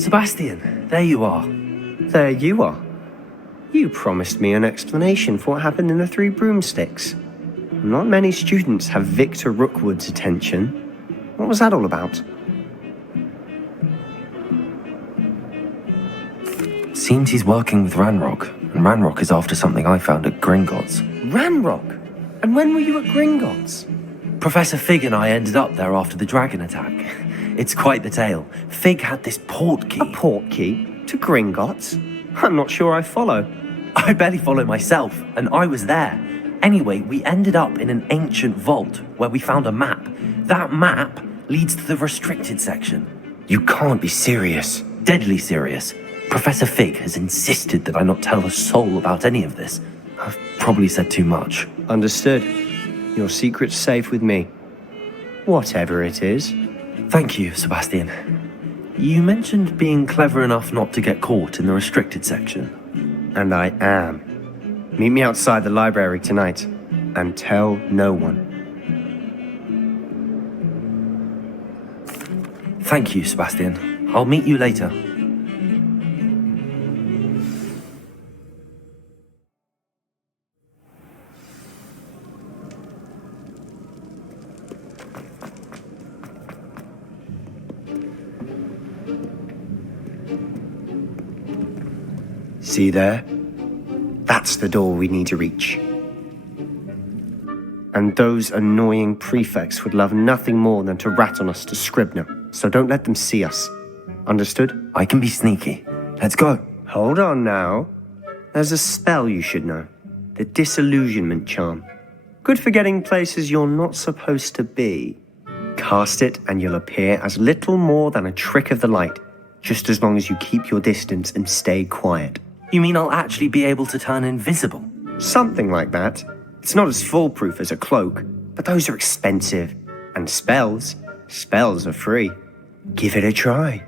Sebastian, there you are. There you are. You promised me an explanation for what happened in the Three Broomsticks. Not many students have Victor Rookwood's attention. What was that all about? Seems he's working with Ranrock, and Ranrock is after something I found at Gringotts. Ranrock? And when were you at Gringotts? Professor Fig and I ended up there after the dragon attack. It's quite the tale. Fig had this port key. A port key? To Gringotts? I'm not sure I follow. I barely follow myself, and I was there. Anyway, we ended up in an ancient vault where we found a map. That map leads to the restricted section. You can't be serious. Deadly serious. Professor Fig has insisted that I not tell a soul about any of this. I've probably said too much. Understood. Your secret's safe with me. Whatever it is. Thank you, Sebastian. You mentioned being clever enough not to get caught in the restricted section. And I am. Meet me outside the library tonight, and tell no one. Thank you, Sebastian. I'll meet you later. See there? That's the door we need to reach. And those annoying prefects would love nothing more than to rat on us to Scribner, so don't let them see us. Understood? I can be sneaky. Let's go. Hold on now. There's a spell you should know. The Disillusionment Charm. Good for getting places you're not supposed to be. Cast it and you'll appear as little more than a trick of the light, just as long as you keep your distance and stay quiet. You mean I'll actually be able to turn invisible? Something like that. It's not as foolproof as a cloak, but those are expensive. And spells are free. Give it a try.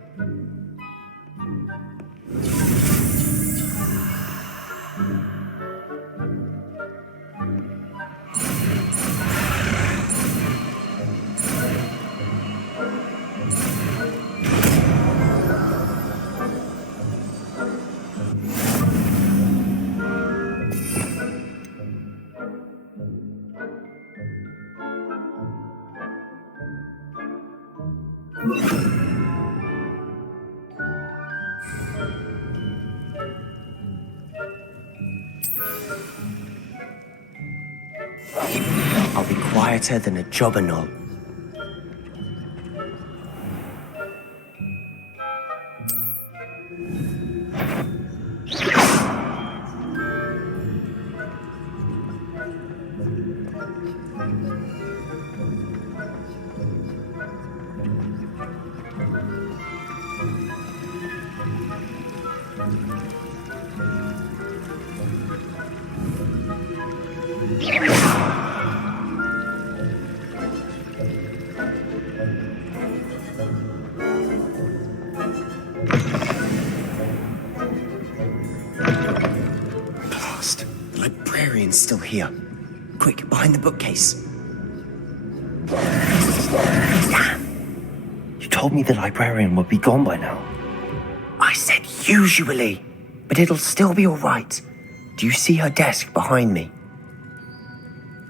I'll be quieter than a jobberknoll. Still here. Quick, behind the bookcase. You told me the librarian would be gone by now. I said usually, but it'll still be all right. Do you see her desk behind me?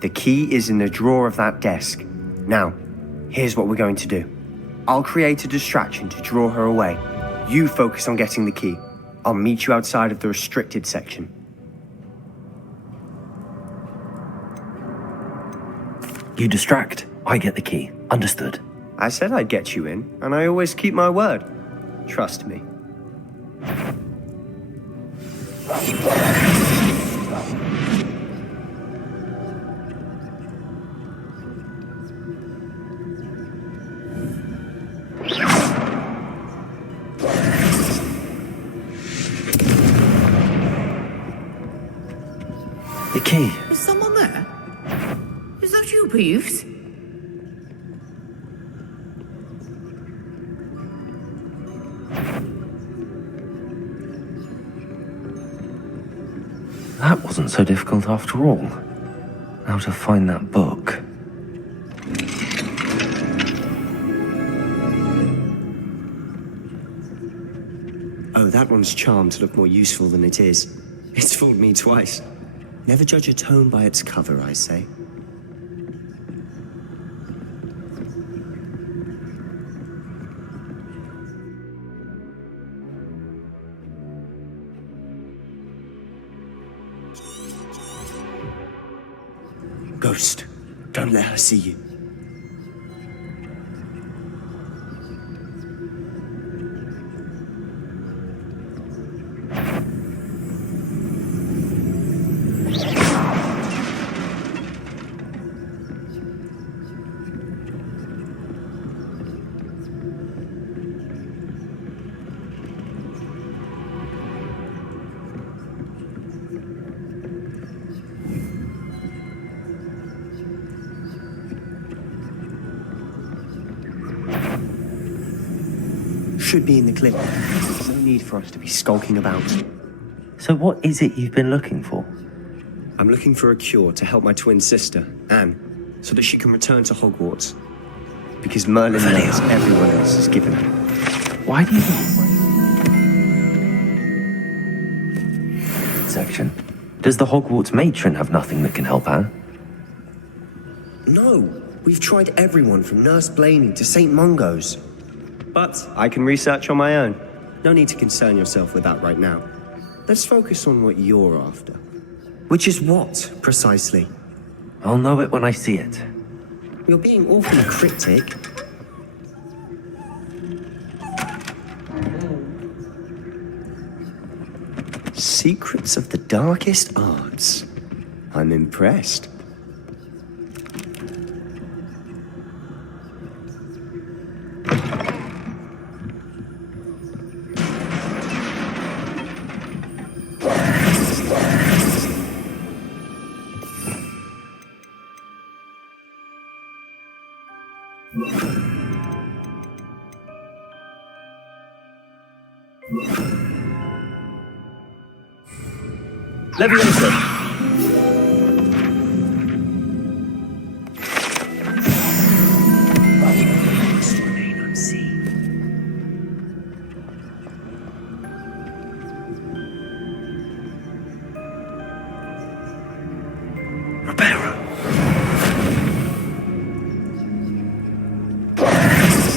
The key is in the drawer of that desk. Now, here's what we're going to do. I'll create a distraction to draw her away. You focus on getting the key. I'll meet you outside of the restricted section. You distract, I get the key. Understood. I said I'd get you in, and I always keep my word. Trust me. The key. Is someone there? Is that you, Peeves? That wasn't so difficult after all. Now to find that book. one's charmed to look more useful than it is. It's fooled me twice. Never judge a tome by its cover, I say. Ghost, don't let her see you. Should be in the clip. There's no need for us to be skulking about. So what is it you've been looking for? I'm looking for a cure to help my twin sister, Anne, so that she can return to Hogwarts. Because Merlin knows everyone else is given her. Why do you Section. Does the Hogwarts matron have nothing that can help Anne? No, we've tried everyone from Nurse Blaney to St. Mungo's. But I can research on my own. No need to concern yourself with that right now. Let's focus on what you're after. Which is what, precisely? I'll know it when I see it. You're being awfully cryptic. Secrets of the darkest arts. I'm impressed. Leviosa!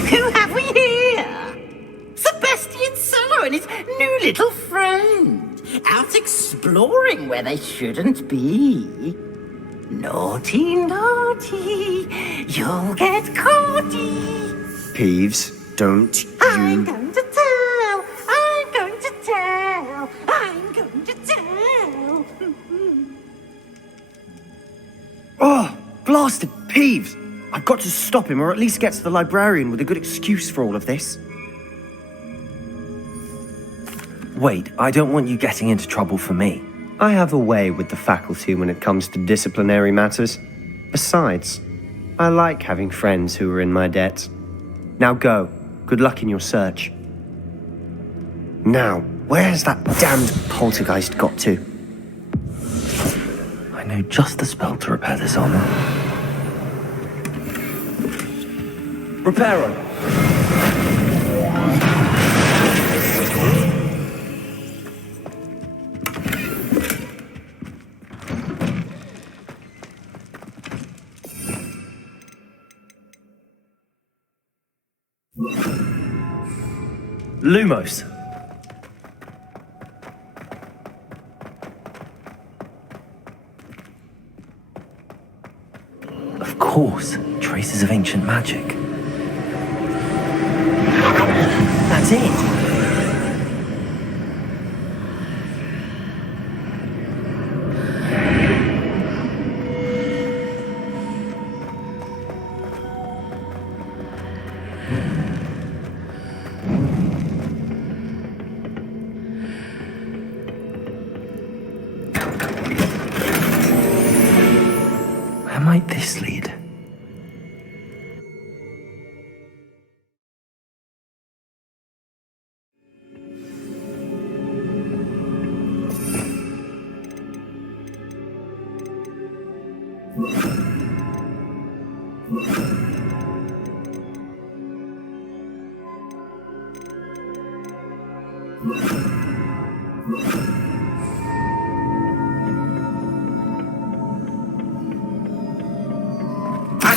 Who have we here? Sebastian Solo and his new little friend. Out exploring where they shouldn't be. Naughty, naughty. You'll get caughty. Peeves, don't I'm you... going to tell. I'm going to tell. I'm going to tell. Oh, blasted Peeves! I've got to stop him, or at least get to the librarian with a good excuse for all of this. Wait, I don't want you getting into trouble for me. I have a way with the faculty when it comes to disciplinary matters. Besides, I like having friends who are in my debt. Now go. Good luck in your search. Now, where has that damned poltergeist got to? I know just the spell to repair this armor. Reparo! Lumos! Of course, traces of ancient magic. That's it! Where might this lead?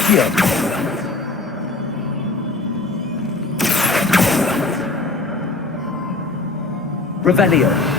Accio. Revelio.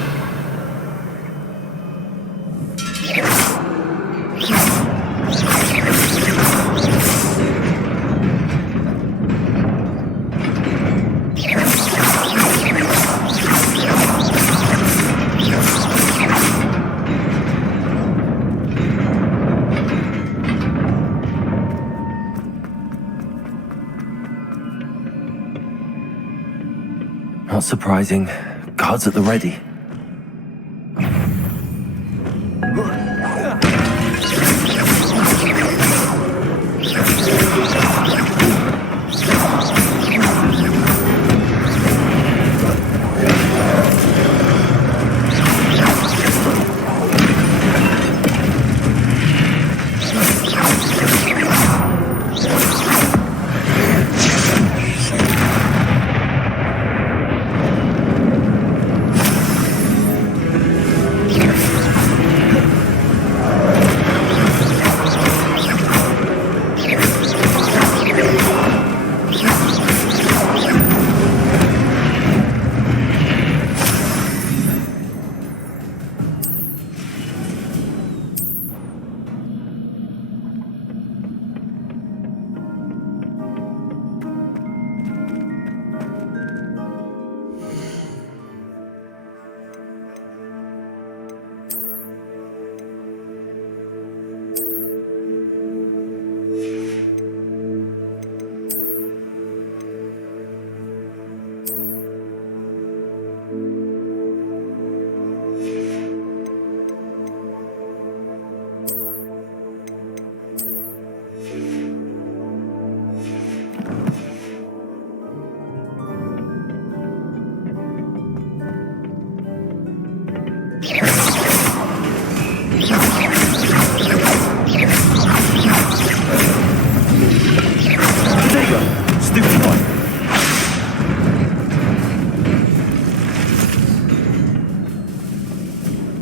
Not surprising. Guards at the ready.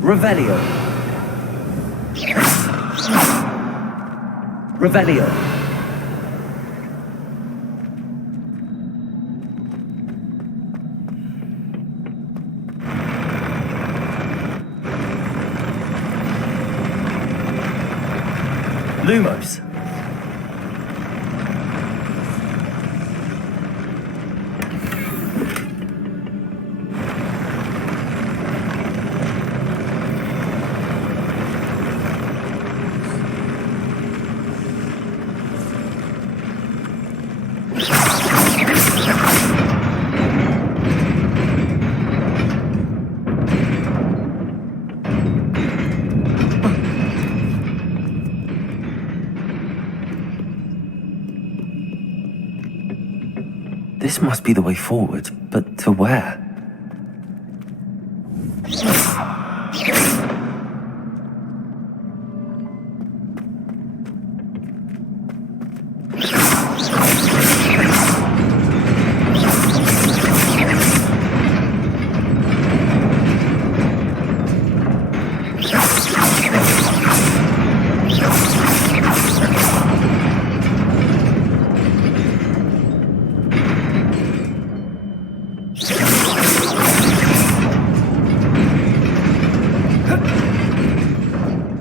Revelio. Revelio. Lumos. This must be the way forward, but to where?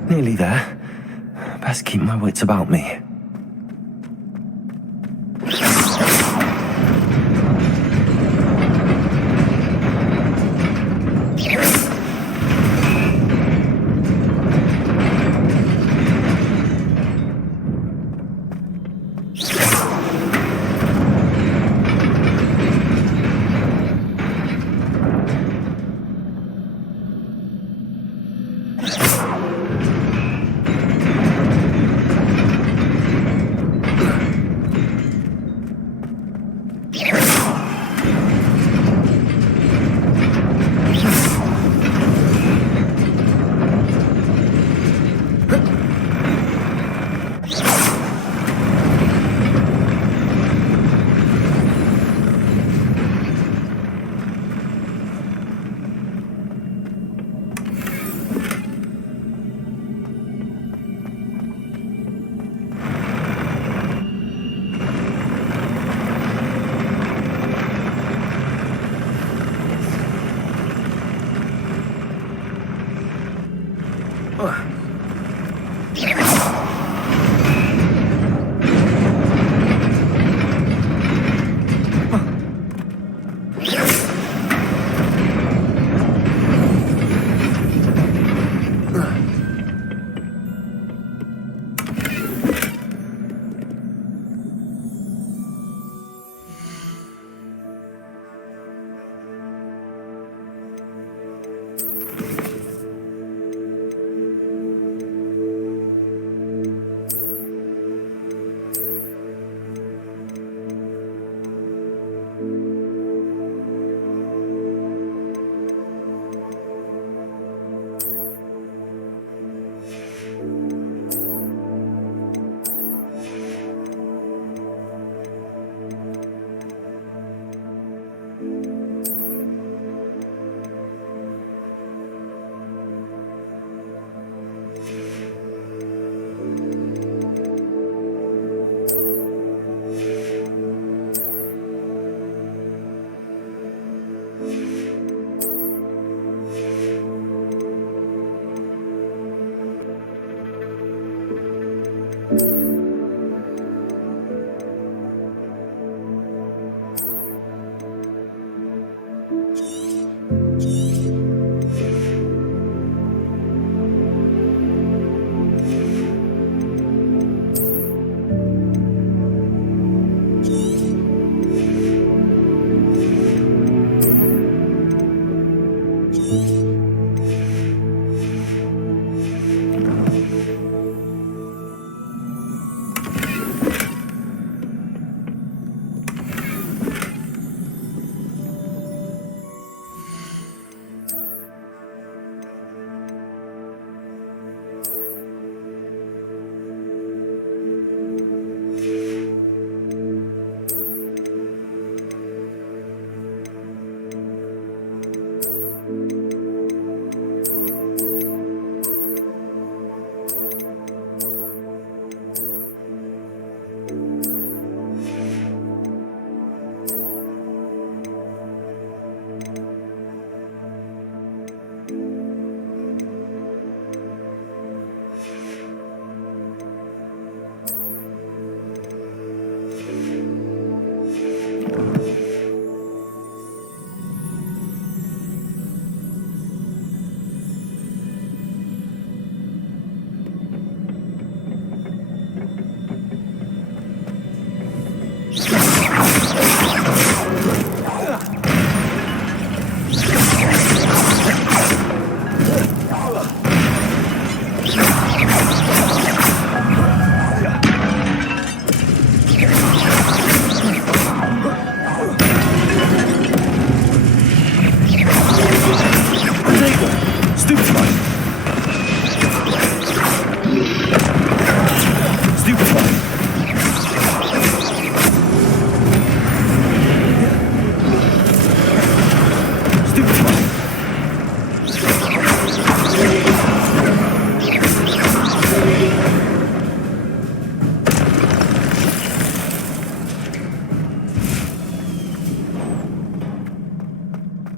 Nearly there. Best keep my wits about me.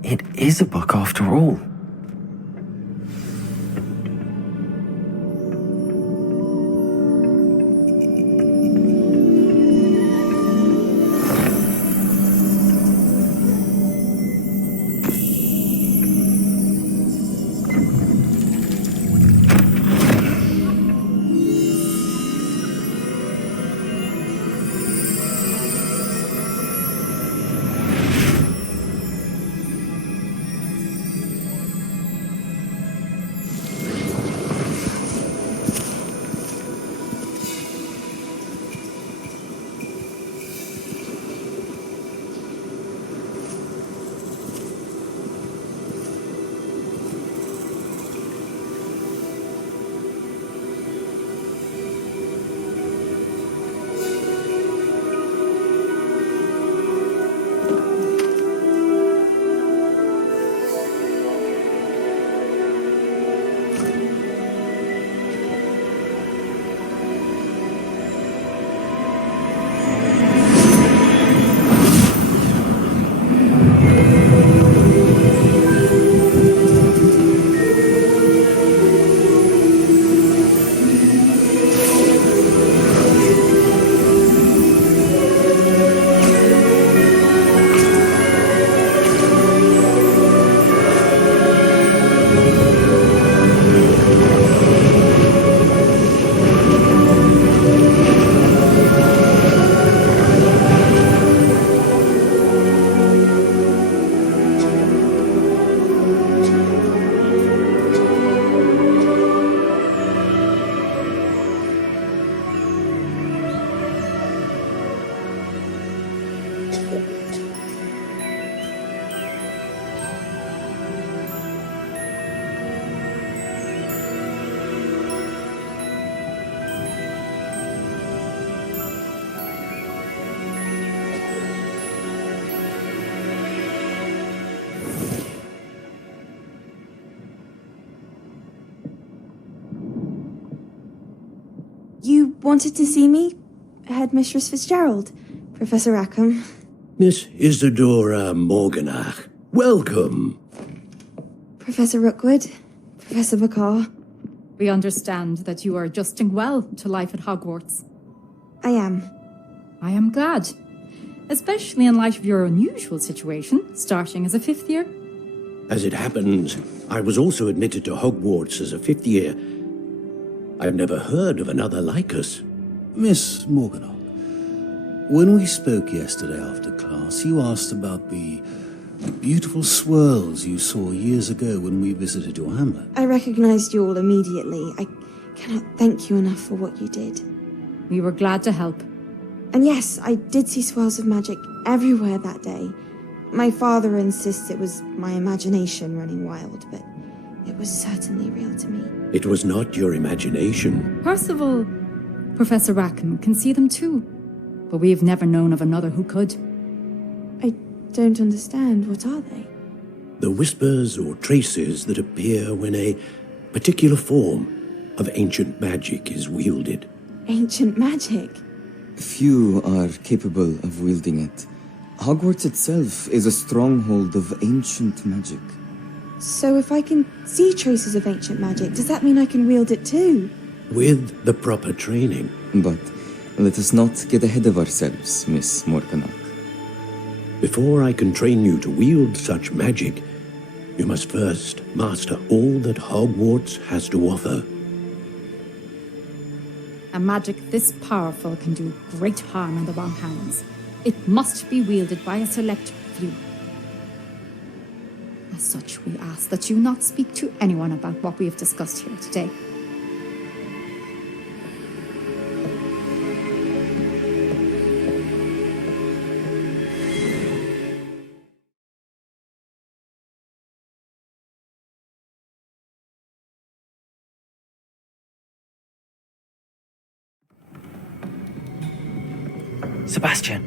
It is a book after all. wanted to see me? Headmistress Fitzgerald, Professor Rackham. Miss Isadora Morganach, welcome. Professor Rookwood, Professor Bakar. We understand that you are adjusting well to life at Hogwarts. I am. I am glad, especially in light of your unusual situation, starting as a 5th year. As it happens, I was also admitted to Hogwarts as a 5th year. I've never heard of another like us. Miss Morganock, when we spoke yesterday after class, you asked about the beautiful swirls you saw years ago when we visited your hamlet. I recognized you all immediately. I cannot thank you enough for what you did. We were glad to help. And yes, I did see swirls of magic everywhere that day. My father insists it was my imagination running wild, but it was certainly real to me. It was not your imagination. Percival, Professor Rackham can see them too, but we have never known of another who could. I don't understand. What are they? The whispers or traces that appear when a particular form of ancient magic is wielded. Ancient magic? Few are capable of wielding it. Hogwarts itself is a stronghold of ancient magic. So if I can see traces of ancient magic, does that mean I can wield it too? With the proper training. But let us not get ahead of ourselves, Miss Morganock. Before I can train you to wield such magic, you must first master all that Hogwarts has to offer. A magic this powerful can do great harm in the wrong hands. It must be wielded by a select few. As such, we ask that you not speak to anyone about what we have discussed here today. Sebastian.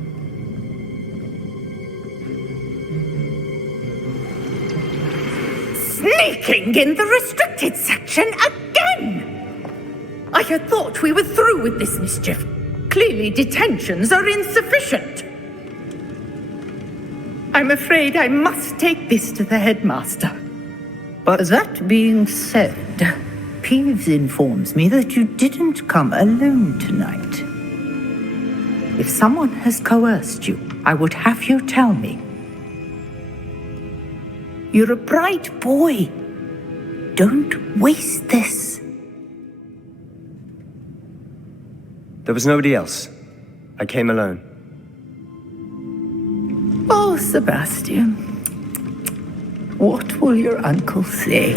Sneaking in the restricted section again! I had thought we were through with this mischief. Clearly detentions are insufficient. I'm afraid I must take this to the headmaster. But that being said, Peeves informs me that you didn't come alone tonight. If someone has coerced you, I would have you tell me. You're a bright boy. Don't waste this. There was nobody else. I came alone. Oh, Sebastian. What will your uncle say?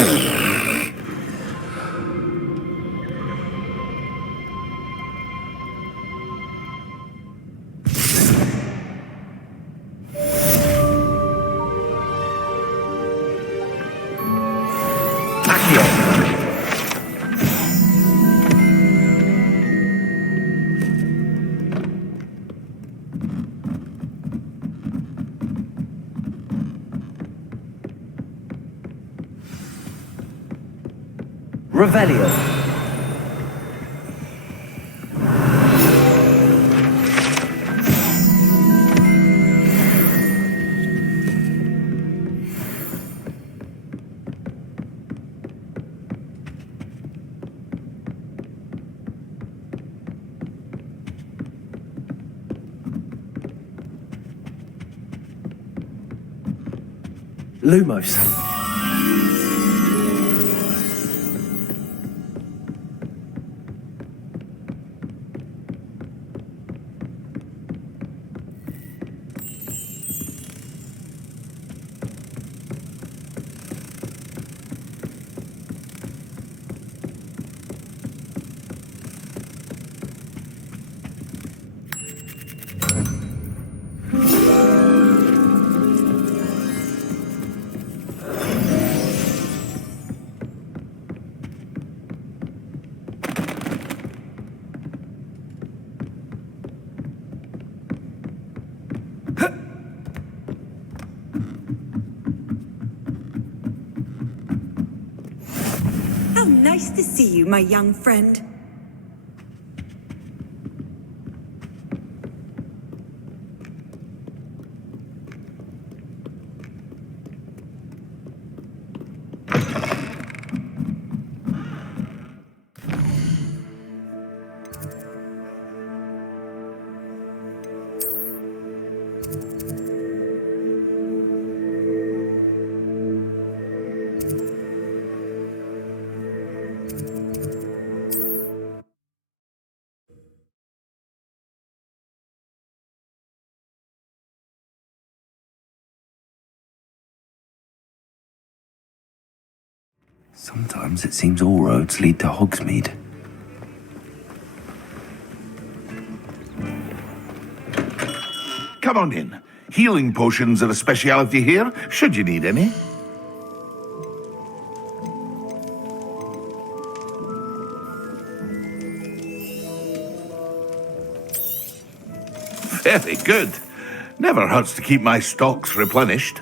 Revelio. Lumos. How nice to see you, my young friend. Sometimes it seems all roads lead to Hogsmeade. Come on in. Healing potions are a speciality here, should you need any. Very good. Never hurts to keep my stocks replenished.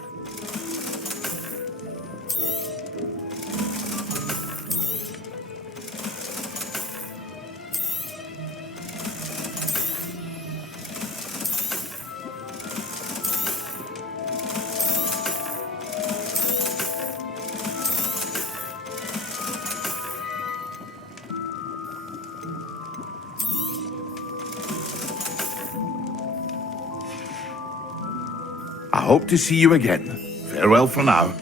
I hope to see you again. Farewell for now.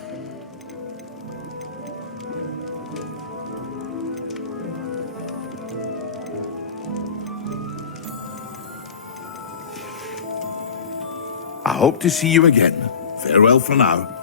I hope to see you again. Farewell for now.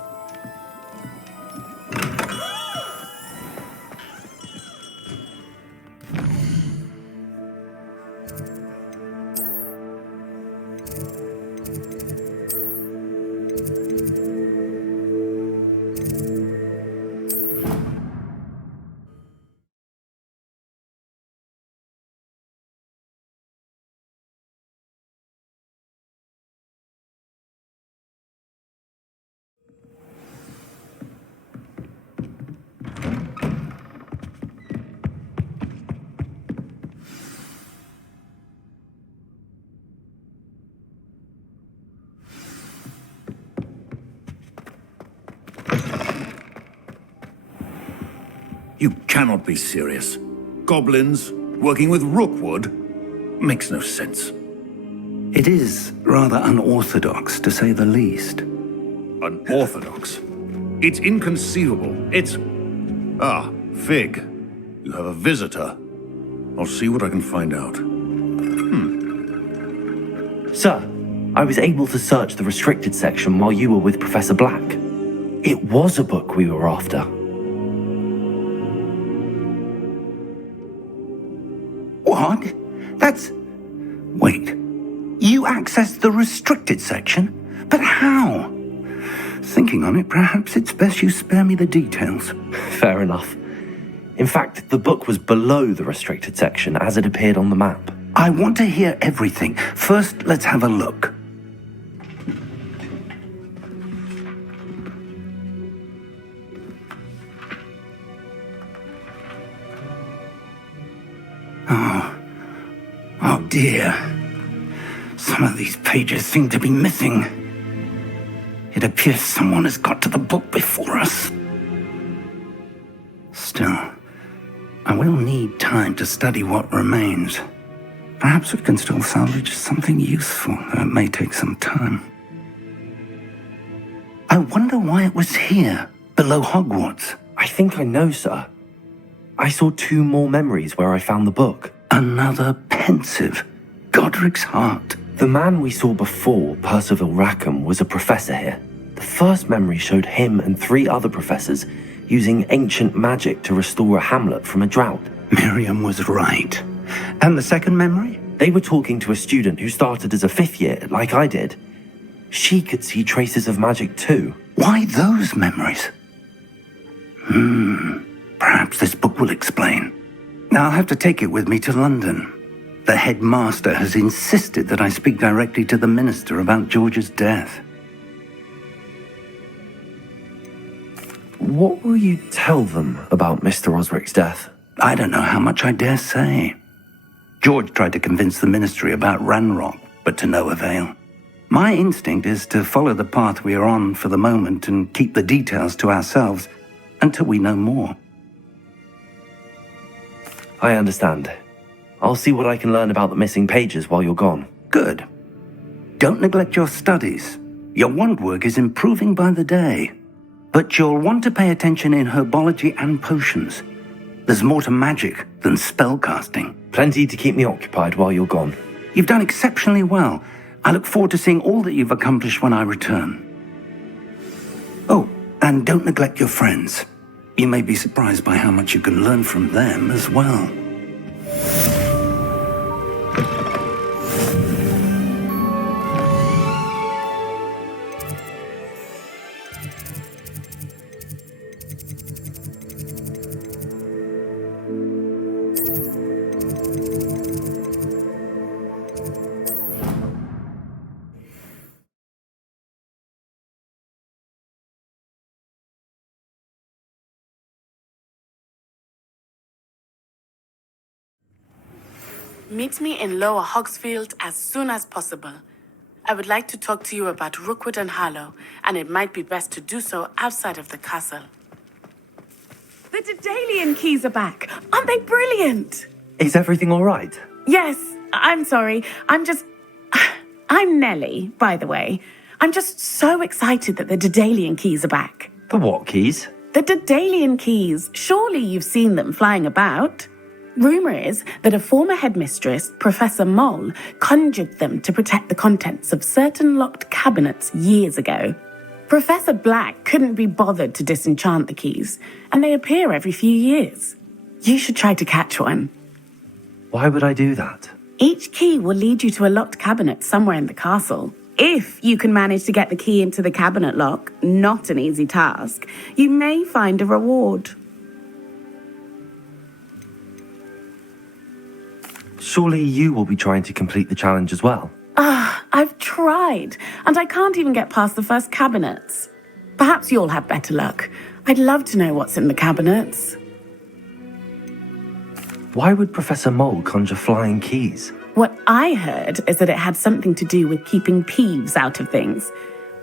You cannot be serious. Goblins working with Rookwood makes no sense. It is rather unorthodox, to say the least. Unorthodox? It's inconceivable. It's... Ah, Fig. You have a visitor. I'll see what I can find out. Sir, I was able to search the restricted section while you were with Professor Black. It was a book we were after. What? That's... Wait. You accessed the restricted section? But how? Thinking on it, perhaps it's best you spare me the details. Fair enough. In fact, the book was below the restricted section as it appeared on the map. I want to hear everything. First, let's have a look. Oh dear. Some of these pages seem to be missing. It appears someone has got to the book before us. Still, I will need time to study what remains. Perhaps we can still salvage something useful, though it may take some time. I wonder why it was here, below Hogwarts. I think I know, sir. I saw 2 more memories where I found the book. Another pensive. Godric's heart. The man we saw before, Percival Rackham, was a professor here. The first memory showed him and 3 other professors using ancient magic to restore a hamlet from a drought. Miriam was right. And the second memory? They were talking to a student who started as a 5th year, like I did. She could see traces of magic too. Why those memories? Perhaps this book will explain. I'll have to take it with me to London. The headmaster has insisted that I speak directly to the minister about George's death. What will you tell them about Mr. Osric's death? I don't know how much I dare say. George tried to convince the ministry about Ranrock, but to no avail. My instinct is to follow the path we are on for the moment and keep the details to ourselves until we know more. I understand. I'll see what I can learn about the missing pages while you're gone. Good. Don't neglect your studies. Your wand work is improving by the day. But you'll want to pay attention in herbology and potions. There's more to magic than spellcasting. Plenty to keep me occupied while you're gone. You've done exceptionally well. I look forward to seeing all that you've accomplished when I return. Oh, and don't neglect your friends. You may be surprised by how much you can learn from them as well. Meet me in Lower Hogsfield as soon as possible. I would like to talk to you about Rookwood and Harlow, and it might be best to do so outside of the castle. The Daedalian keys are back. Aren't they brilliant? Is everything all right? Yes, I'm sorry. I'm Nellie, by the way. I'm just so excited that the Daedalian keys are back. The what keys? The Daedalian keys. Surely you've seen them flying about. Rumour is that a former headmistress, Professor Mole, conjured them to protect the contents of certain locked cabinets years ago. Professor Black couldn't be bothered to disenchant the keys, and they appear every few years. You should try to catch one. Why would I do that? Each key will lead you to a locked cabinet somewhere in the castle. If you can manage to get the key into the cabinet lock, not an easy task, you may find a reward. Surely you will be trying to complete the challenge as well. I've tried, and I can't even get past the first cabinets. Perhaps you'll have better luck. I'd love to know what's in the cabinets. Why would Professor Mole conjure flying keys? What I heard is that it had something to do with keeping Peeves out of things.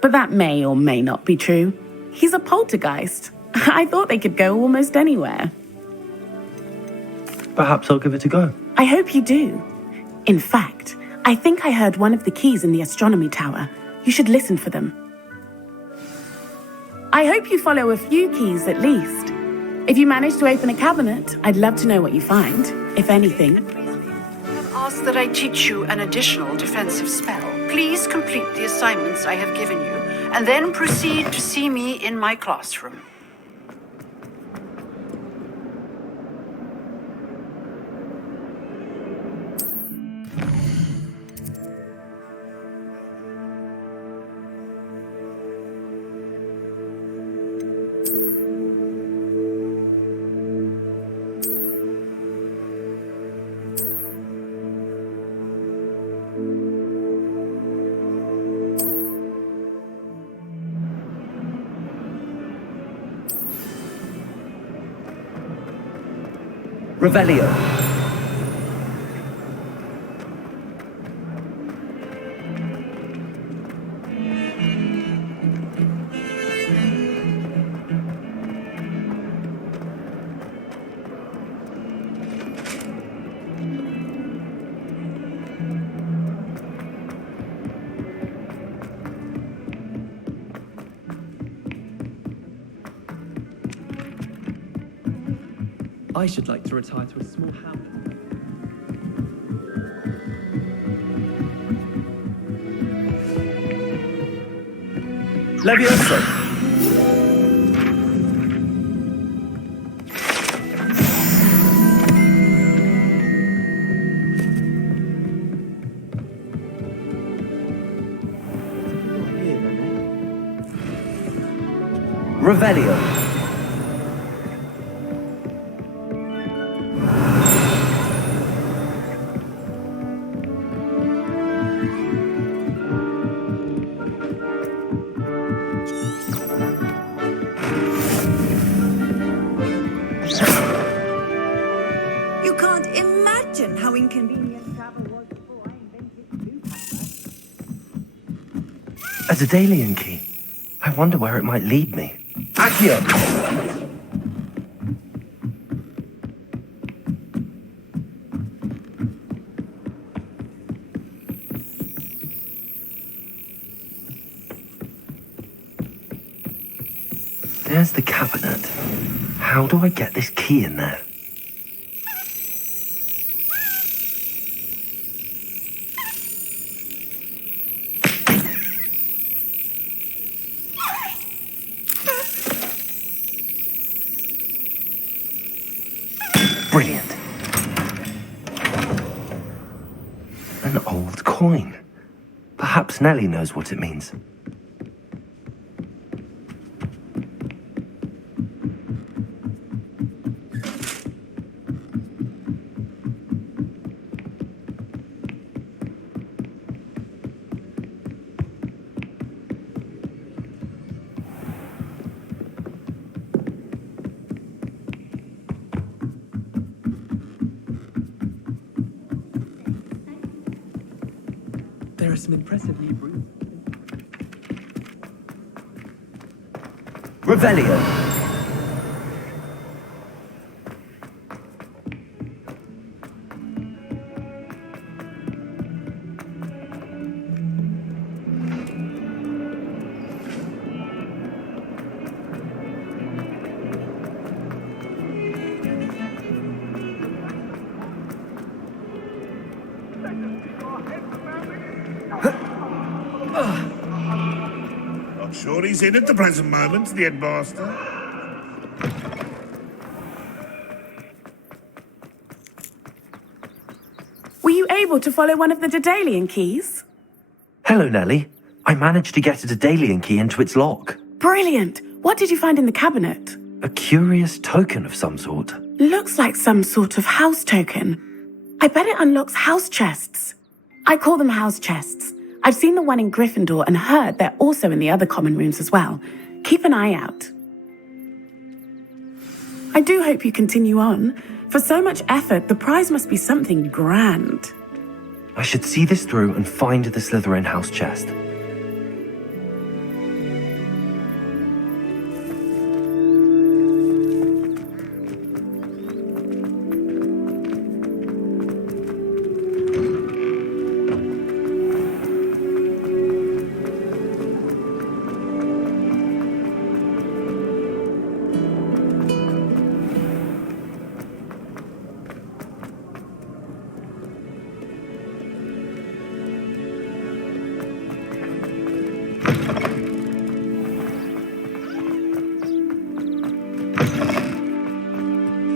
But that may or may not be true. He's a poltergeist. I thought they could go almost anywhere. Perhaps I'll give it a go. I hope you do. In fact, I think I heard one of the keys in the astronomy tower. You should listen for them. I hope you follow a few keys at least. If you manage to open a cabinet, I'd love to know what you find, if anything. I've asked that I teach you an additional defensive spell. Please complete the assignments I have given you, and then proceed to see me in my classroom. Revelio. I should like to retire to a small hamlet. Levioso! Revelio! A Daedalian key. I wonder where it might lead me. Accio! There's the cabinet. How do I get this key in there? Brilliant. An old coin. Perhaps Nellie knows what it means. There are some impressive new rooms. Revelio. Not sure he's in at the present moment, the headmaster. Were you able to follow one of the Daedalian keys? Hello, Nellie. I managed to get a Daedalian key into its lock. Brilliant! What did you find in the cabinet? A curious token of some sort. Looks like some sort of house token. I bet it unlocks house chests. I call them house chests. I've seen the one in Gryffindor and heard they're also in the other common rooms as well. Keep an eye out. I do hope you continue on. For so much effort, the prize must be something grand. I should see this through and find the Slytherin house chest.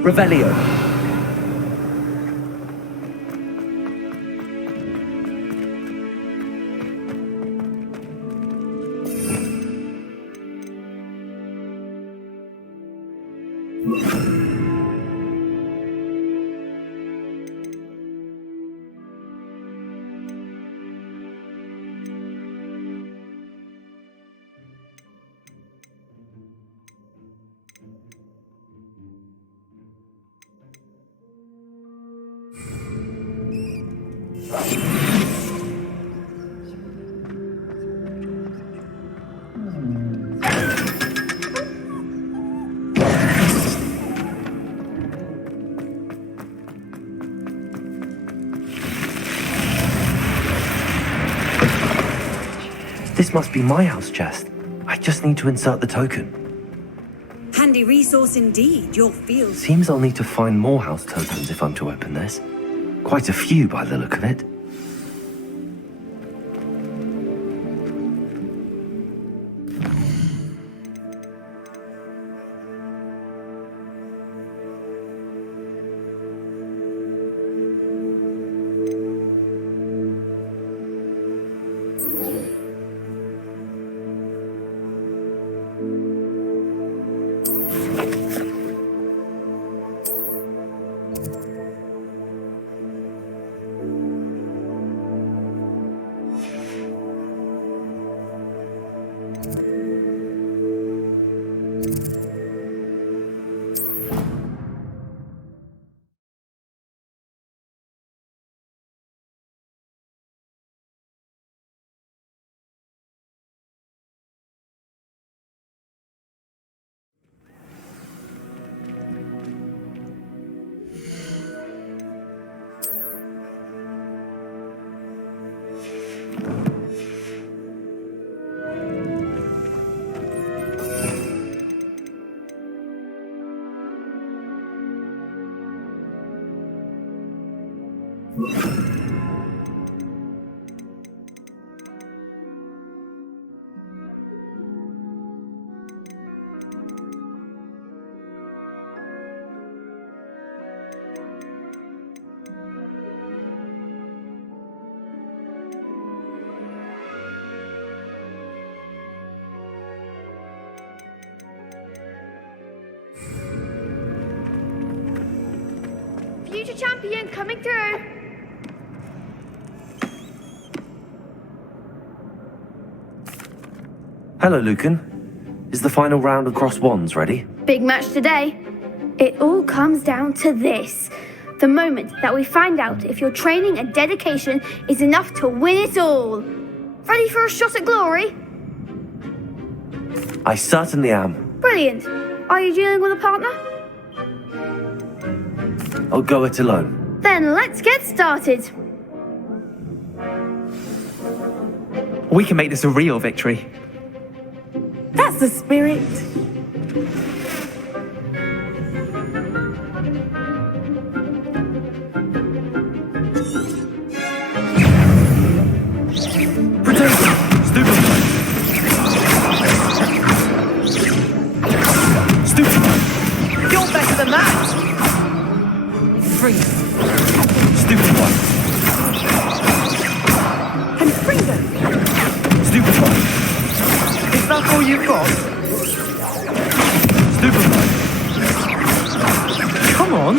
Revelio. This must be my house chest. I just need to insert the token. Handy resource indeed, your field. Seems I'll need to find more house tokens if I'm to open this. Quite a few by the look of it. future champion coming through. Hello, Lucan. Is the final round of cross wands ready? Big match today. It all comes down to this. The moment that we find out if your training and dedication is enough to win it all. Ready for a shot at glory? I certainly am. Brilliant. Are you dealing with a partner? I'll go it alone. Then let's get started. We can make this a real victory. That's the spirit. You're better than that! Freeze. Stupid one. And Springer. Stupid one. Is that all you've got? Stupid one. Come on!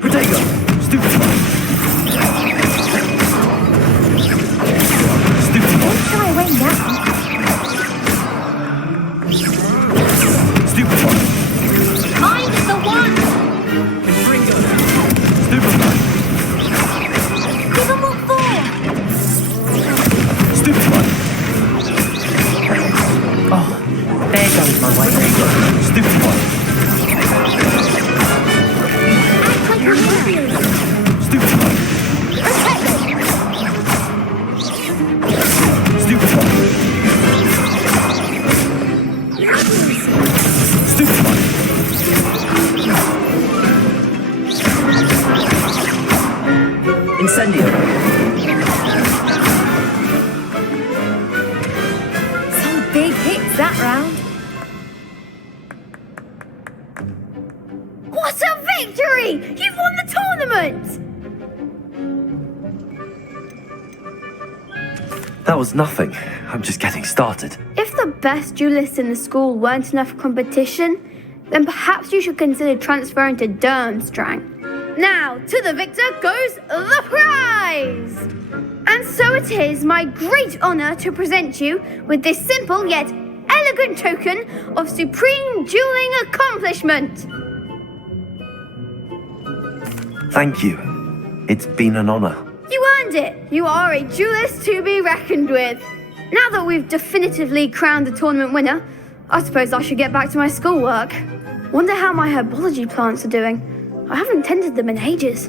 Protego. Stupid one. Stupid one. Try away now. Stupid one. I'm the one. Stupid one. Give him what for. Stupid one. Oh, there goes my way. Stupid one. Act like you're serious. Stupid one. Protect it. Stupid one. Stupid one. Incendio. Some big hits that round. What a victory! You've won the tournament! That was nothing. I'm just getting started. If the best duelists in the school weren't enough competition, then perhaps you should consider transferring to Durmstrang. Now, to the victor goes the prize! And so it is my great honour to present you with this simple yet elegant token of supreme dueling accomplishment. Thank you. It's been an honor. You earned it. You are a duelist to be reckoned with. Now that we've definitively crowned the tournament winner, I suppose I should get back to my schoolwork. Wonder how my herbology plants are doing. I haven't tended them in ages.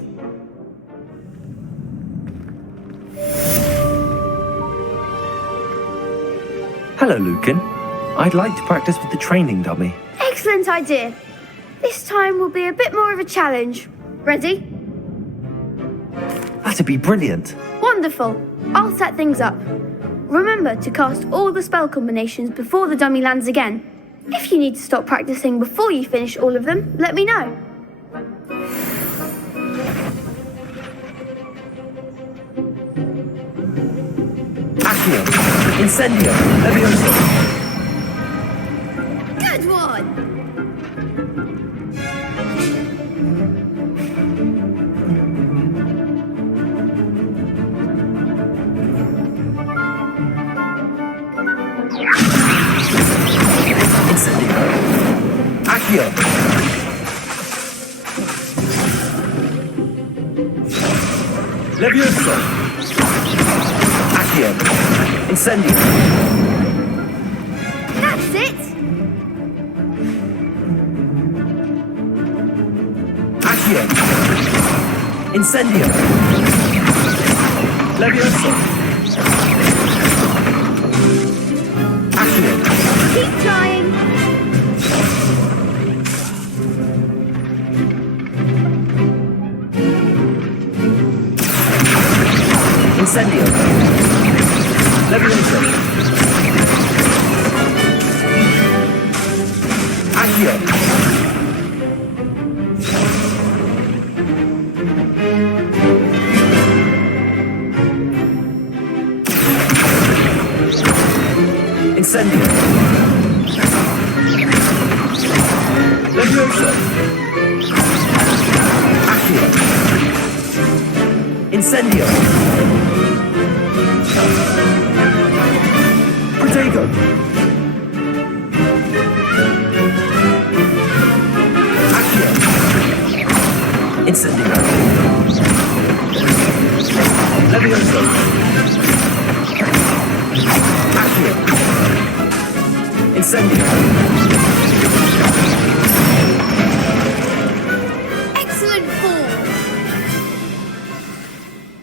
Hello, Lucan. I'd like to practice with the training dummy. Excellent idea. This time will be a bit more of a challenge. Ready? That'd be brilliant. Wonderful. I'll set things up. Remember to cast all the spell combinations before the dummy lands again. If you need to stop practicing before you finish all of them, let me know. Accio. Incendio. Levioso. Good one! Incendio. Accio. Levioso. Accio. Incendio. That's it! Accio. Incendio. Levioso. Accio. Keep trying! Incendio. Levioso. Accio. Incendio. Levioso. Accio. Incendio! Protego! Accio! Incendio! Levioso! Accio! Incendio! Excellent fall!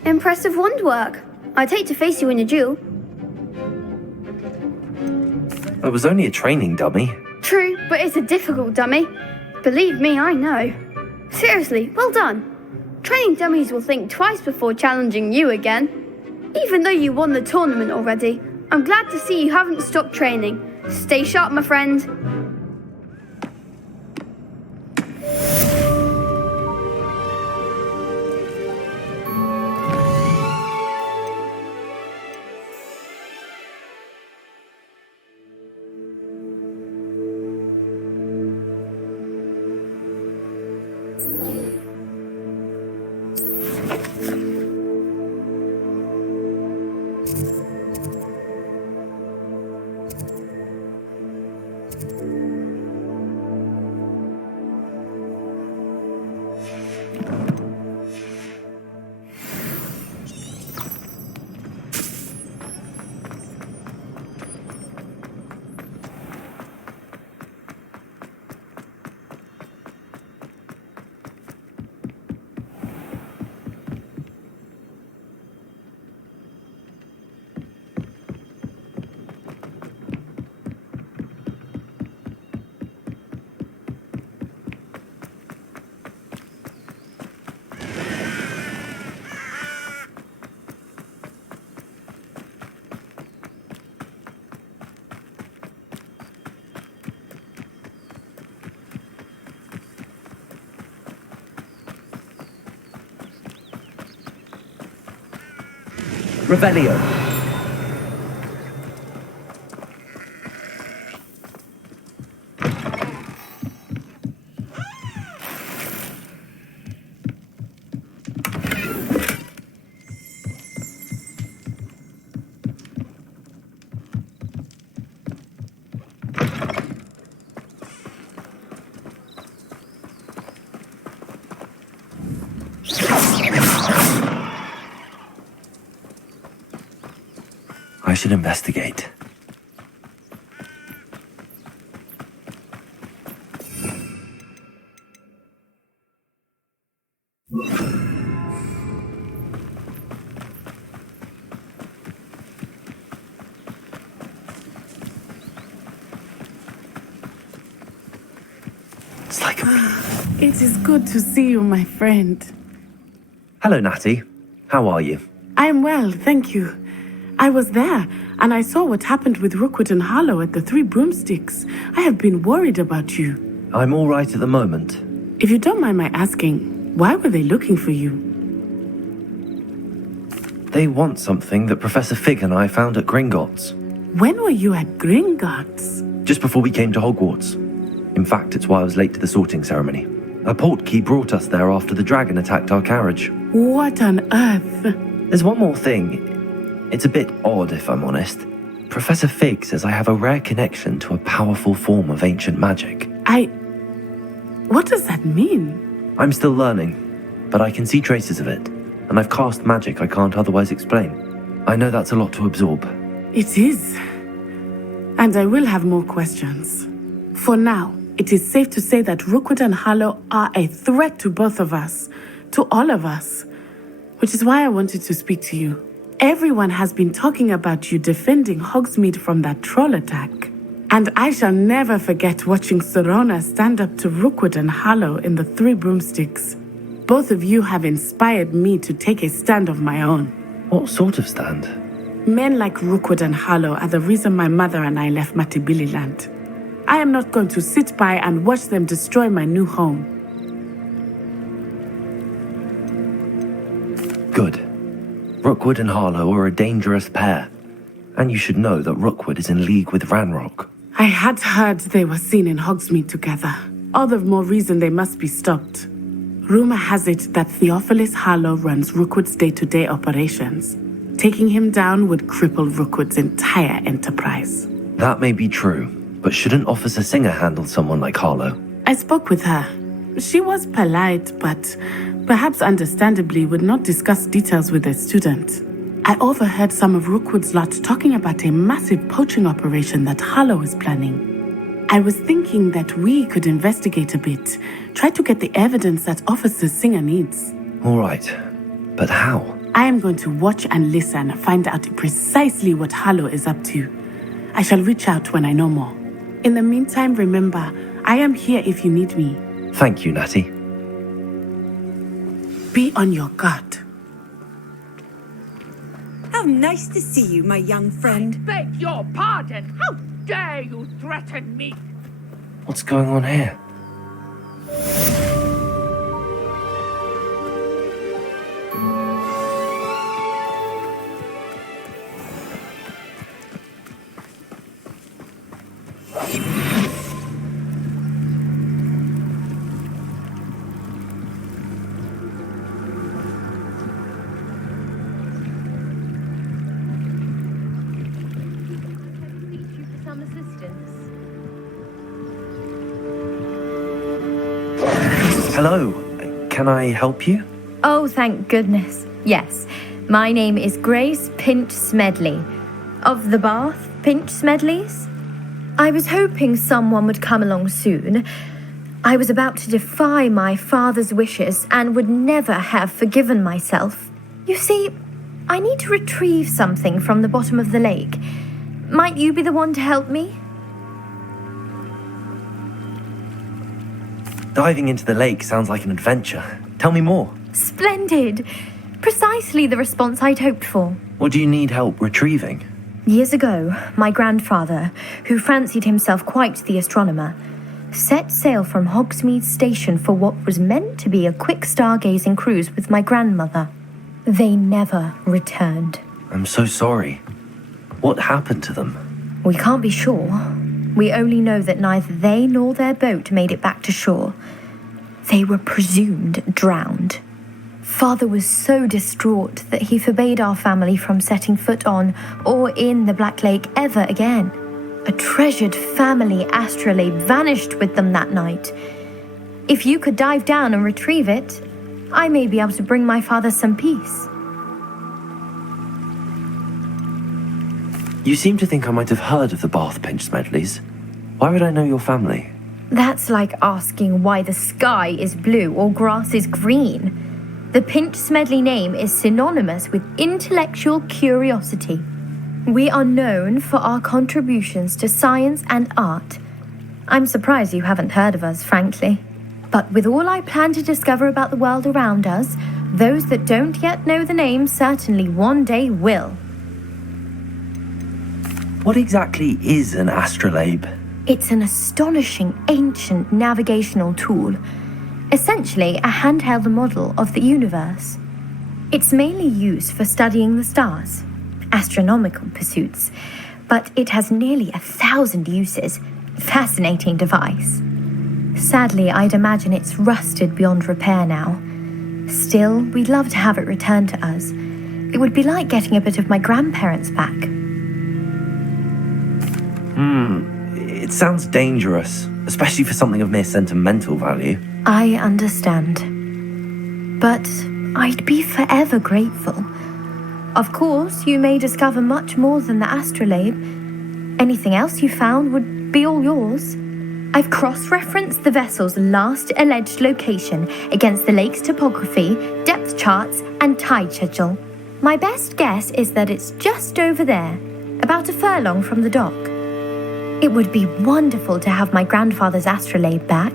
Impressive wand work. I'd hate to face you in a duel. It was only a training dummy. True, but it's a difficult dummy. Believe me, I know. Seriously, well done. Training dummies will think twice before challenging you again. Even though you won the tournament already, I'm glad to see you haven't stopped training. Stay sharp, my friend. Revelio. I should investigate. It's like It is good to see you, my friend. Hello, Natty. How are you? I am well, thank you. I was there, and I saw what happened with Rookwood and Harlow at the Three Broomsticks. I have been worried about you. I'm all right at the moment. If you don't mind my asking, why were they looking for you? They want something that Professor Fig and I found at Gringotts. When were you at Gringotts? Just before we came to Hogwarts. In fact, it's why I was late to the sorting ceremony. A portkey brought us there after the dragon attacked our carriage. What on earth? There's one more thing. It's a bit odd, if I'm honest. Professor Fig says I have a rare connection to a powerful form of ancient magic. What does that mean? I'm still learning, but I can see traces of it, and I've cast magic I can't otherwise explain. I know that's a lot to absorb. It is. And I will have more questions. For now, it is safe to say that Rookwood and Harlow are a threat to both of us, to all of us, which is why I wanted to speak to you. Everyone has been talking about you defending Hogsmeade from that troll attack. And I shall never forget watching Sorona stand up to Rookwood and Harlow in the Three Broomsticks. Both of you have inspired me to take a stand of my own. What sort of stand? Men like Rookwood and Harlow are the reason my mother and I left Matibili Land. I am not going to sit by and watch them destroy my new home. Good. Rookwood and Harlow are a dangerous pair, and you should know that Rookwood is in league with Ranrock. I had heard they were seen in Hogsmeade together. All the more reason they must be stopped. Rumor has it that Theophilus Harlow runs Rookwood's day-to-day operations. Taking him down would cripple Rookwood's entire enterprise. That may be true, but shouldn't Officer Singer handle someone like Harlow? I spoke with her. She was polite, but perhaps understandably would not discuss details with a student. I overheard some of Rookwood's lot talking about a massive poaching operation that Harlow is planning. I was thinking that we could investigate a bit, try to get the evidence that Officer Singer needs. All right, but how? I am going to watch and listen, find out precisely what Harlow is up to. I shall reach out when I know more. In the meantime, remember, I am here if you need me. Thank you, Natty. Be on your guard. How nice to see you, my young friend. Beg your pardon. How dare you threaten me? What's going on here? Hello, can I help you? Oh, thank goodness. Yes, my name is Grace Pinch Smedley, of the Bath Pinch Smedleys. I was hoping someone would come along soon. I was about to defy my father's wishes and would never have forgiven myself. You see, I need to retrieve something from the bottom of the lake. Might you be the one to help me? Diving into the lake sounds like an adventure. Tell me more. Splendid. Precisely the response I'd hoped for. What do you need help retrieving? Years ago, my grandfather, who fancied himself quite the astronomer, set sail from Hogsmeade Station for what was meant to be a quick stargazing cruise with my grandmother. They never returned. I'm so sorry. What happened to them? We can't be sure. We only know that neither they nor their boat made it back to shore. They were presumed drowned. Father was so distraught that he forbade our family from setting foot on or in the Black Lake ever again. A treasured family astrolabe vanished with them that night. If you could dive down and retrieve it, I may be able to bring my father some peace. You seem to think I might have heard of the Bath Pinch Smedleys. Why would I know your family? That's like asking why the sky is blue or grass is green. The Pinch Smedley name is synonymous with intellectual curiosity. We are known for our contributions to science and art. I'm surprised you haven't heard of us, frankly. But with all I plan to discover about the world around us, those that don't yet know the name certainly one day will. What exactly is an astrolabe? It's an astonishing ancient navigational tool, essentially a handheld model of the universe. It's mainly used for studying the stars, astronomical pursuits, but it has nearly 1,000 uses. Fascinating device. Sadly, I'd imagine it's rusted beyond repair now. Still, we'd love to have it returned to us. It would be like getting a bit of my grandparents back. It sounds dangerous, especially for something of mere sentimental value. I understand. But I'd be forever grateful. Of course, you may discover much more than the astrolabe. Anything else you found would be all yours. I've cross-referenced the vessel's last alleged location against the lake's topography, depth charts, and tide schedule. My best guess is that it's just over there, about a furlong from the dock. It would be wonderful to have my grandfather's astrolabe back.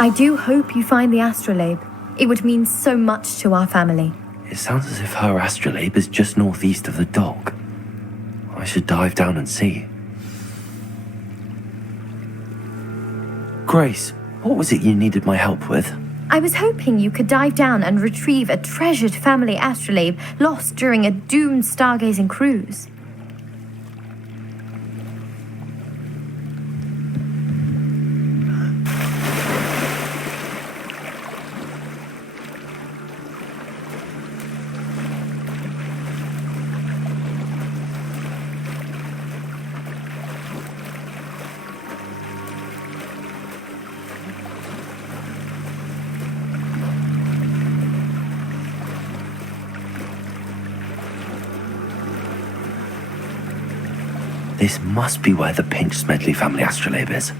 I do hope you find the astrolabe. It would mean so much to our family. It sounds as if her astrolabe is just northeast of the dock. I should dive down and see. Grace, what was it you needed my help with? I was hoping you could dive down and retrieve a treasured family astrolabe lost during a doomed stargazing cruise. This must be where the Pinch Smedley family astrolabe is.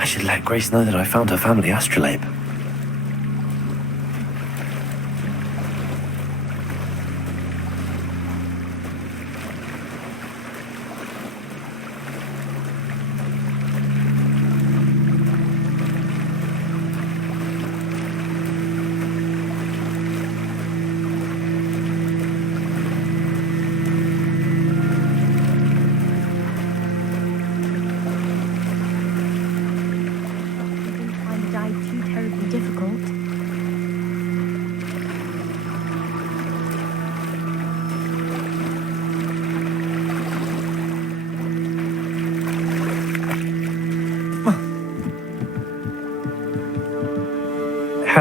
I should let Grace know that I found her family astrolabe.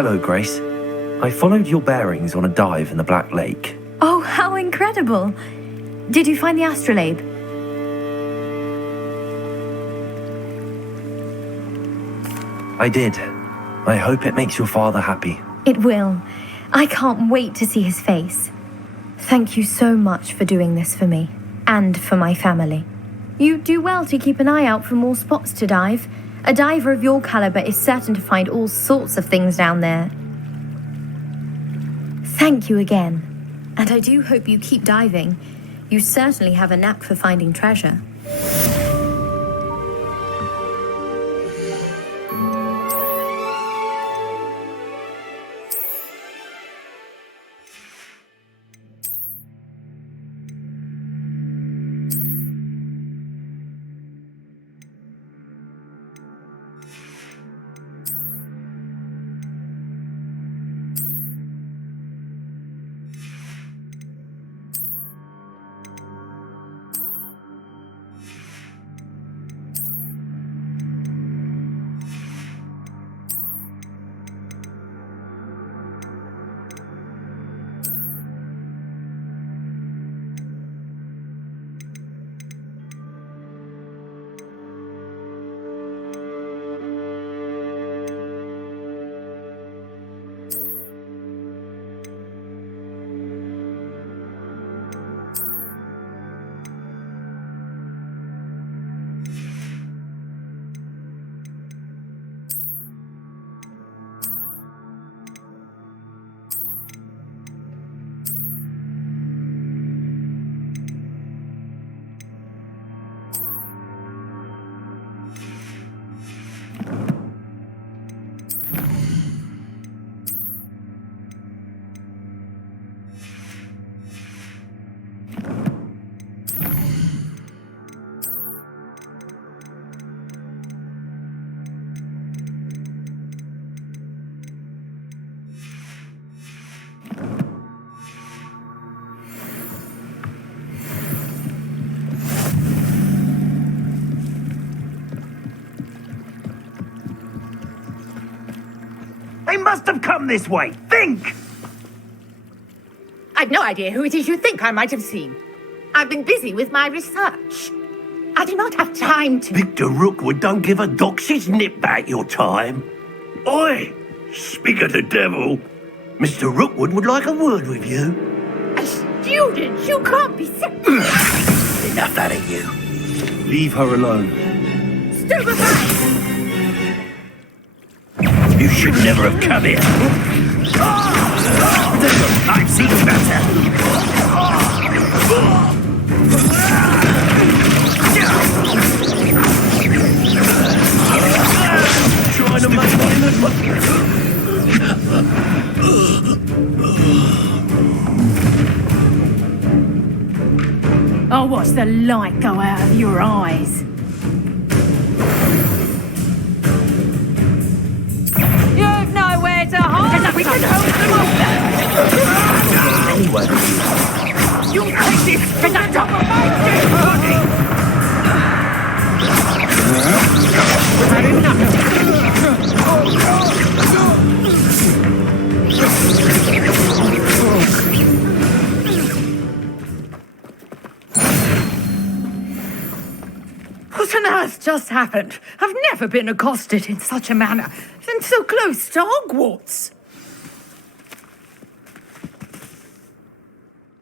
Hello, Grace. I followed your bearings on a dive in the Black Lake. Oh, how incredible! Did you find the astrolabe? I did. I hope it makes your father happy. It will. I can't wait to see his face. Thank you so much for doing this for me, and for my family. You do well to keep an eye out for more spots to dive. A diver of your caliber is certain to find all sorts of things down there. Thank you again. And I do hope you keep diving. You certainly have a knack for finding treasure. must have come this way. Think! I've no idea who it is you think I might have seen. I've been busy with my research. I do not have time to... Victor Rookwood don't give a doxy's nip back your time. Oi! Speak of the devil. Mr. Rookwood would like a word with you. A student? You can't be sick. Enough out of you. Leave her alone. Stupefy! You should never have come here. I've seen better. Trying to make I'll watch the light go out of your eyes. You've nowhere to hide. We can hold them Anyway. You take this to the top of my dead body. We've had enough. What on earth just happened? I've never been accosted in such a manner, and so close to Hogwarts.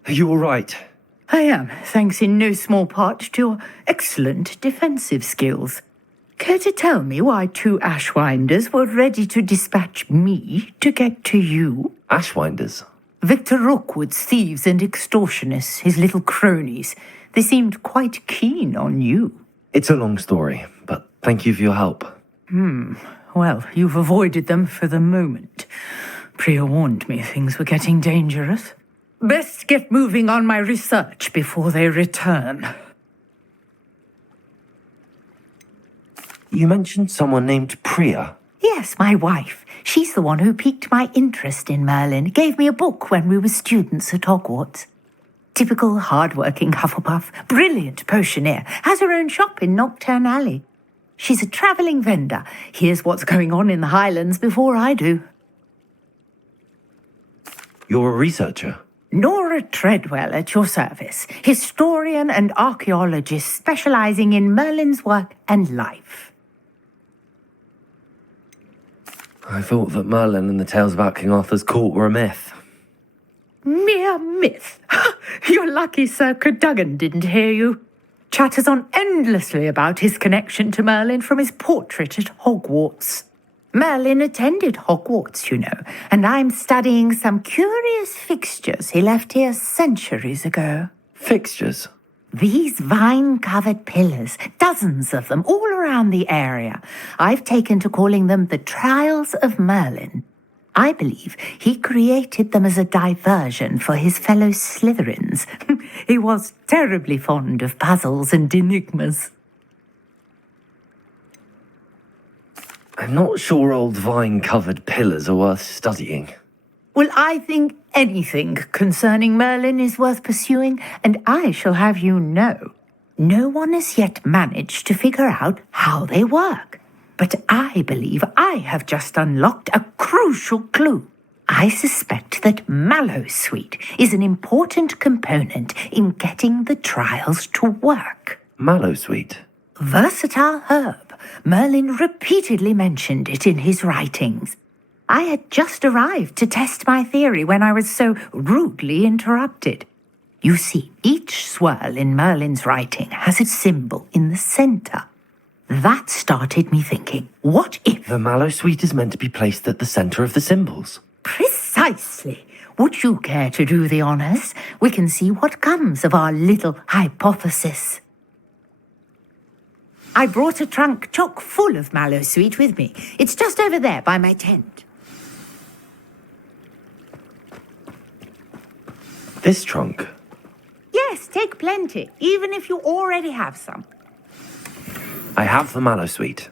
Are you all right? I am, thanks in no small part to your excellent defensive skills. Care to tell me why 2 Ashwinders were ready to dispatch me to get to you? Ashwinders? Victor Rookwood's thieves and extortionists, his little cronies. They seemed quite keen on you. It's a long story, but thank you for your help. Well, you've avoided them for the moment. Priya warned me things were getting dangerous. Best get moving on my research before they return. You mentioned someone named Priya. Yes, my wife. She's the one who piqued my interest in Merlin. Gave me a book when we were students at Hogwarts. Typical hard-working Hufflepuff, brilliant potioneer, has her own shop in Nocturne Alley. She's a travelling vendor. Hears what's going on in the Highlands before I do. You're a researcher? Nora Treadwell at your service, historian and archaeologist specialising in Merlin's work and life. I thought that Merlin and the tales about King Arthur's court were a myth. Mere myth. You're lucky Sir Cadogan didn't hear you. Chatters on endlessly about his connection to Merlin from his portrait at Hogwarts. Merlin attended Hogwarts, you know, and I'm studying some curious fixtures he left here centuries ago. Fixtures? These vine-covered pillars, dozens of them all around the area. I've taken to calling them the Trials of Merlin. I believe he created them as a diversion for his fellow Slytherins. He was terribly fond of puzzles and enigmas. I'm not sure old vine-covered pillars are worth studying. Well, I think anything concerning Merlin is worth pursuing, and I shall have you know, no one has yet managed to figure out how they work. But I believe I have just unlocked a crucial clue. I suspect that Mallowsweet is an important component in getting the trials to work. Mallowsweet? Versatile herb. Merlin repeatedly mentioned it in his writings. I had just arrived to test my theory when I was so rudely interrupted. You see, each swirl in Merlin's writing has a symbol in the centre. That started me thinking, what if... The Mallowsweet is meant to be placed at the centre of the symbols. Precisely. Would you care to do the honours? We can see what comes of our little hypothesis. I brought a trunk chock full of Mallowsweet with me. It's just over there by my tent. This trunk? Yes, take plenty, even if you already have some. I have the Mallowsweet.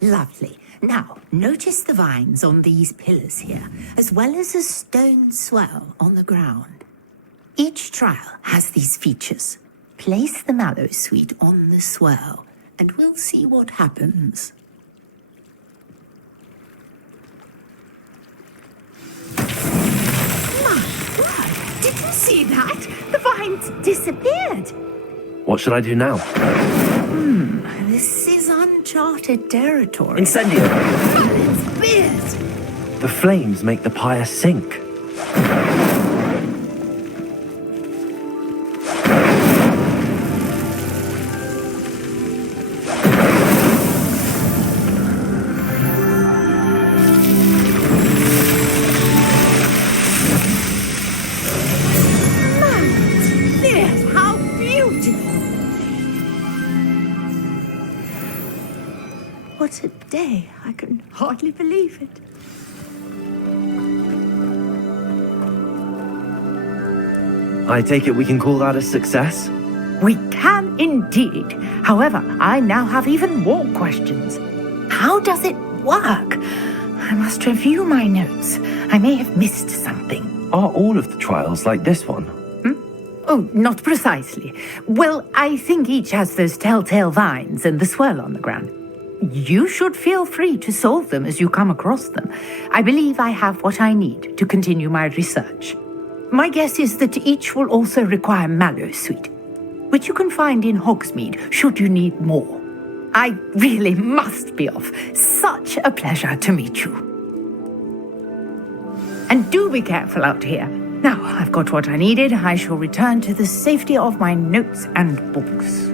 Lovely. Now, notice the vines on these pillars here, as well as a stone swell on the ground. Each trial has these features. Place the Mallowsweet on the swirl, and we'll see what happens. Did you see that? The vines disappeared. What should I do now? This is uncharted territory. Incendio! It's weird. The flames make the pyre sink. Yes, how beautiful. What a day. I can hardly believe it. I take it we can call that a success? We can indeed. However, I now have even more questions. How does it work? I must review my notes. I may have missed something. Are all of the trials like this one? Oh, not precisely. Well, I think each has those telltale vines and the swirl on the ground. You should feel free to solve them as you come across them. I believe I have what I need to continue my research. My guess is that each will also require Mallow Sweet, which you can find in Hogsmeade should you need more. I really must be off. Such a pleasure to meet you. And do be careful out here. Now I've got what I needed. I shall return to the safety of my notes and books.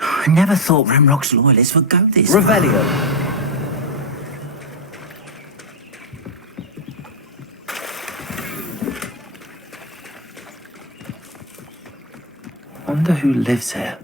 I never thought Ramrock's loyalists would go this far. Revelio. Wonder who lives here.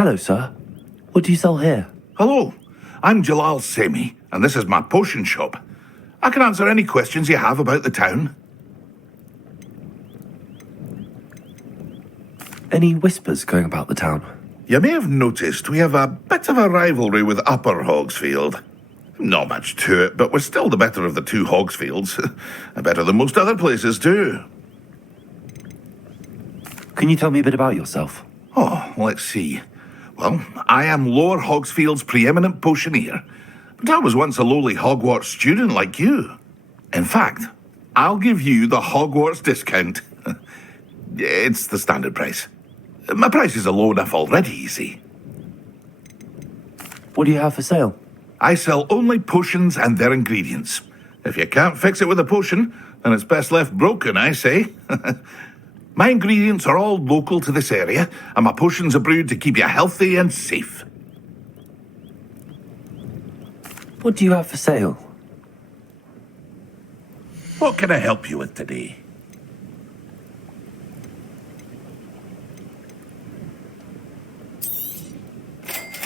Hello, sir. What do you sell here? Hello, I'm Jalal Semi, and this is my potion shop. I can answer any questions you have about the town. Any whispers going about the town? You may have noticed we have a bit of a rivalry with Upper Hogsfield. Not much to it, but we're still the better of the two Hogsfields. Better than most other places, too. Can you tell me a bit about yourself? Oh, let's see. Well, I am Lower Hogsfield's preeminent potioneer, but I was once a lowly Hogwarts student like you. In fact, I'll give you the Hogwarts discount. It's the standard price. My prices are low enough already, you see. What do you have for sale? I sell only potions and their ingredients. If you can't fix it with a potion, then it's best left broken, I say. My ingredients are all local to this area, and my potions are brewed to keep you healthy and safe. What do you have for sale? What can I help you with today?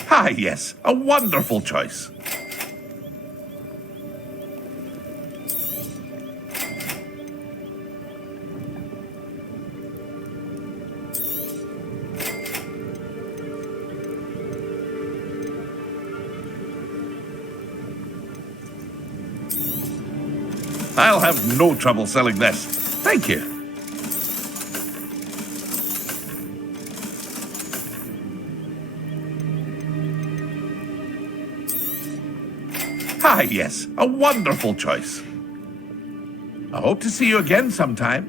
Ah, yes, a wonderful choice. I'll have no trouble selling this. Thank you. Ah, yes, a wonderful choice. I hope to see you again sometime.